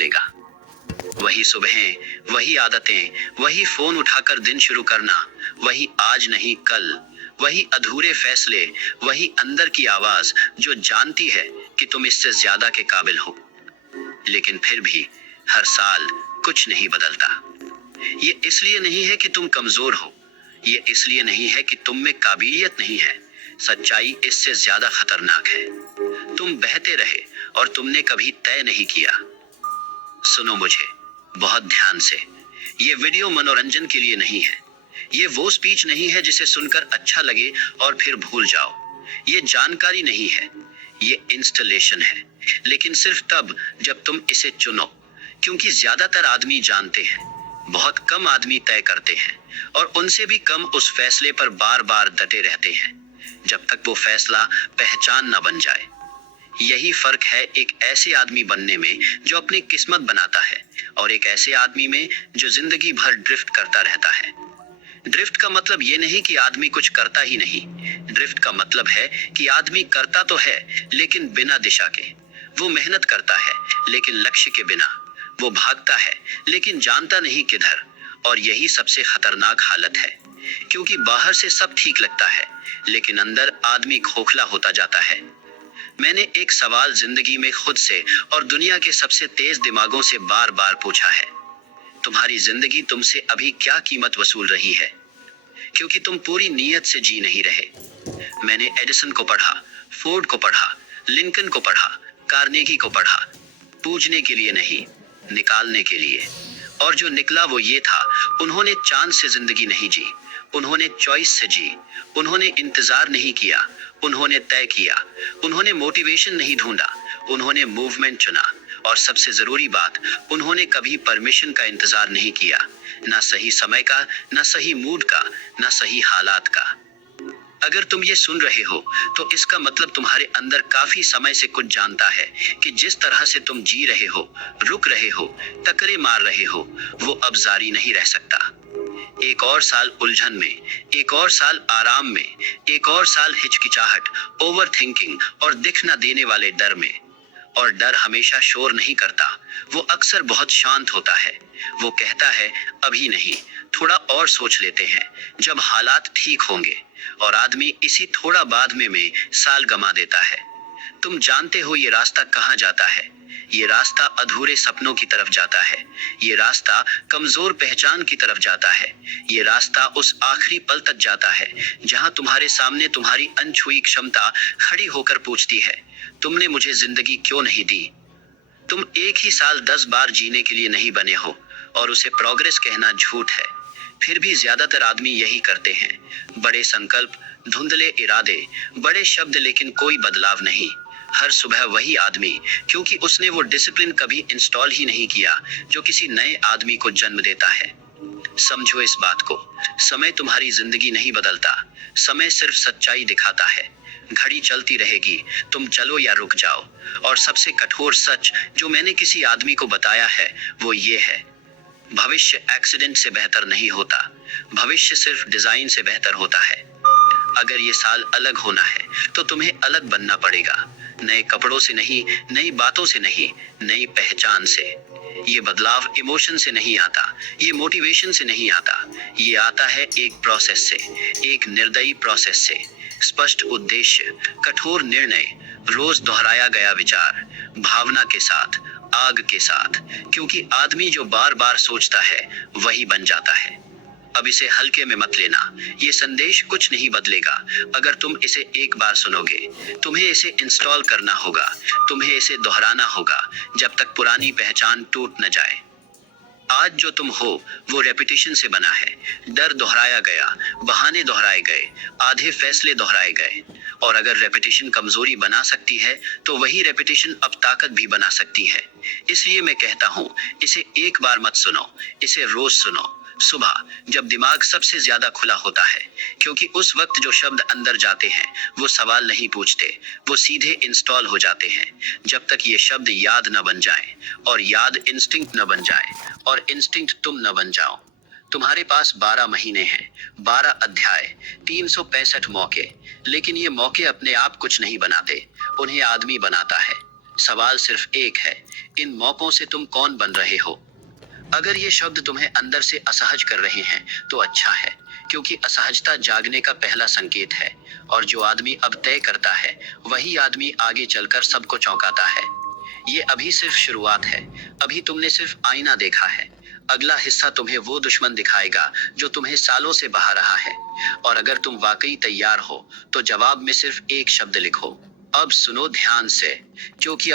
बदलेगा। वही सुबहें, वही आदतें, वही फोन उठाकर दिन शुरू करना, वही आज नहीं कल, वही अधूरे फैसले, वही अंदर की आवाज जो जानती है कि तुम इससे ज्यादा के काबिल हो। लेकिन फिर भी हर साल कुछ नहीं बदलता। ये इसलिए नहीं है कि तुम कमजोर हो, ये इसलिए नहीं है कि तुम में काबिलियत नहीं है। सच्चाई इससे ज्यादा खतरनाक है। तुम बहते रहे और तुमने कभी तय नहीं किया। सुनो मुझे बहुत ध्यान से, ये वीडियो मनोरंजन के लिए नहीं है। ये वो स्पीच नहीं है जिसे सुनकर अच्छा लगे और फिर भूल जाओ। ये जानकारी नहीं है, ये इंस्टॉलेशन है। लेकिन सिर्फ तब जब तुम इसे चुनो, क्योंकि ज्यादातर आदमी जानते हैं, बहुत कम आदमी तय करते हैं, और उनसे भी कम उस फैसले पर बार बार डटे रहते हैं जब तक वो फैसला पहचान न बन जाए। यही फर्क है एक ऐसे आदमी बनने में जो अपनी किस्मत बनाता है, और एक ऐसे आदमी में जो जिंदगी भर ड्रिफ्ट करता रहता है। ड्रिफ्ट का मतलब ये नहीं कि आदमी कुछ करता ही नहीं। ड्रिफ्ट का मतलब है कि आदमी करता तो है लेकिन बिना दिशा के। वो मेहनत करता है लेकिन लक्ष्य के बिना। वो भागता है लेकिन जानता नहीं किधर। और यही सबसे खतरनाक हालत है, क्योंकि बाहर से सब ठीक लगता है लेकिन अंदर आदमी खोखला होता जाता है। मैंने एक सवाल जिंदगी में खुद से और दुनिया के सबसे तेज दिमागों से बार बार पूछा है, तुम्हारी जिंदगी तुमसे अभी क्या कीमत वसूल रही है? क्योंकि तुम पूरी नीयत से जी नहीं रहे। मैंने एडिसन को पढ़ा, फोर्ड को पढ़ा, लिंकन को पढ़ा, कार्नेगी को पढ़ा, पूजने के लिए नहीं, निकालने के लिए। और जो निकला वो ये था, उन्होंने चांद से जिंदगी नहीं जी, उन्होंने चॉइस से जी। उन्होंने इंतजार नहीं किया, उन्होंने तय किया। उन्होंने मोटिवेशन नहीं ढूंढा, उन्होंने मूवमेंट चुना। और सबसे जरूरी बात, उन्होंने कभी परमिशन का इंतजार नहीं किया, ना सही समय का, ना सही मूड का, ना सही हालात का। अगर तुम ये सुन रहे हो तो इसका मतलब तुम्हारे अंदर काफी समय से कुछ जानता है कि जिस तरह से तुम जी रहे हो, रुक रहे हो, टकरे मार रहे हो, वो अब जारी नहीं रह सकता। एक और साल उलझन में, एक और साल आराम में, एक और साल हिचकिचाहट, ओवर थिंकिंग और दिख न देने वाले डर में। और डर हमेशा शोर नहीं करता, वो अक्सर बहुत शांत होता है। वो कहता है अभी नहीं, थोड़ा और सोच लेते हैं, जब हालात ठीक होंगे। और आदमी इसी थोड़ा बाद में साल गमा देता है। तुम जानते हो ये रास्ता कहाँ जाता है? ये रास्ता अधूरे सपनों की तरफ जाता है। ये रास्ता कमजोर पहचान की तरफ जाता है। ये रास्ता उस आखिरी पल तक जाता है जहां तुम्हारे सामने तुम्हारी अनछुई क्षमता खड़ी होकर पूछती है, तुमने मुझे जिंदगी क्यों नहीं दी? तुम एक ही साल 10 बार जीने के लिए नहीं बने हो, और उसे प्रोग्रेस कहना झूठ है। फिर भी ज्यादातर आदमी यही करते हैं। बड़े संकल्प, धुंधले इरादे, बड़े शब्द, लेकिन कोई बदलाव नहीं। हर सुबह वही आदमी, क्योंकि उसने वो डिसिप्लिन कभी इंस्टॉल ही नहीं किया जो किसी नए आदमी को जन्म देता है। समझो इस बात को, समय तुम्हारी जिंदगी नहीं बदलता, समय सिर्फ सच्चाई दिखाता है। घड़ी चलती रहेगी, तुम चलो या रुक जाओ। और सबसे कठोर सच जो मैंने किसी आदमी को बताया है वो ये है, भविष्य एक्सीडेंट से बेहतर नहीं होता, भविष्य सिर्फ डिजाइन से बेहतर होता है। अगर ये साल अलग होना है तो तुम्हें अलग बनना पड़ेगा। नए कपड़ों से नहीं, नई बातों से नहीं, नई पहचान से। ये बदलाव इमोशन से नहीं आता, ये मोटिवेशन से नहीं आता, ये आता है एक प्रोसेस से, एक निर्दयी प्रोसेस से। स्पष्ट उद्देश्य, कठोर निर्णय, रोज दोहराया गया विचार, भावना के साथ, आग के साथ। क्योंकि आदमी जो बार बार सोचता है वही बन जाता है। अब इसे हल्के में मत लेना, ये संदेश कुछ नहीं बदलेगा अगर तुम इसे एक बार सुनोगे। तुम्हें इसे इंस्टॉल करना होगा, तुम्हें इसे दोहराना होगा जब तक पुरानी पहचान टूट न जाए। आज जो तुम हो वो रेपिटेशन से बना है। डर दोहराया गया, बहाने दोहराए गए, आधे फैसले दोहराए गए। और अगर रेपिटेशन कमजोरी बना सकती है तो वही रेपिटेशन अब ताकत भी बना सकती है। इसलिए मैं कहता हूँ, इसे एक बार मत सुनो, इसे रोज सुनो। सुबह जब दिमाग सबसे ज्यादा खुला होता है, क्योंकि उस वक्त जो शब्द अंदर जाते हैं वो सवाल नहीं पूछते, वो सीधे इंस्टॉल हो जाते हैं। जब तक ये शब्द याद न बन जाए, और याद इंस्टिंक्ट न बन जाए, और इंस्टिंक्ट तुम न बन जाओ। तुम्हारे पास 12 महीने हैं, 12 अध्याय, 365 मौके। लेकिन ये मौके अपने आप कुछ नहीं बनाते, उन्हें आदमी बनाता है। सवाल सिर्फ एक है, इन मौकों से तुम कौन बन रहे हो? अगर ये शब्द तुम्हें अंदर से असहज कर रहे हैं तो अच्छा है, क्योंकि असहजता जागने का पहला संकेत है। और जो आदमी अब तय करता है, वही आदमी आगे चलकर सबको चौंकाता है। ये अभी सिर्फ शुरुआत है। अभी तुमने सिर्फ आईना देखा है। अगला हिस्सा तुम्हें वो दुश्मन दिखाएगा जो तुम्हें सालों से बहा रहा है। और अगर तुम वाकई तैयार हो तो जवाब में सिर्फ एक शब्द लिखो, अब सुनो ध्यान से, क्योंकि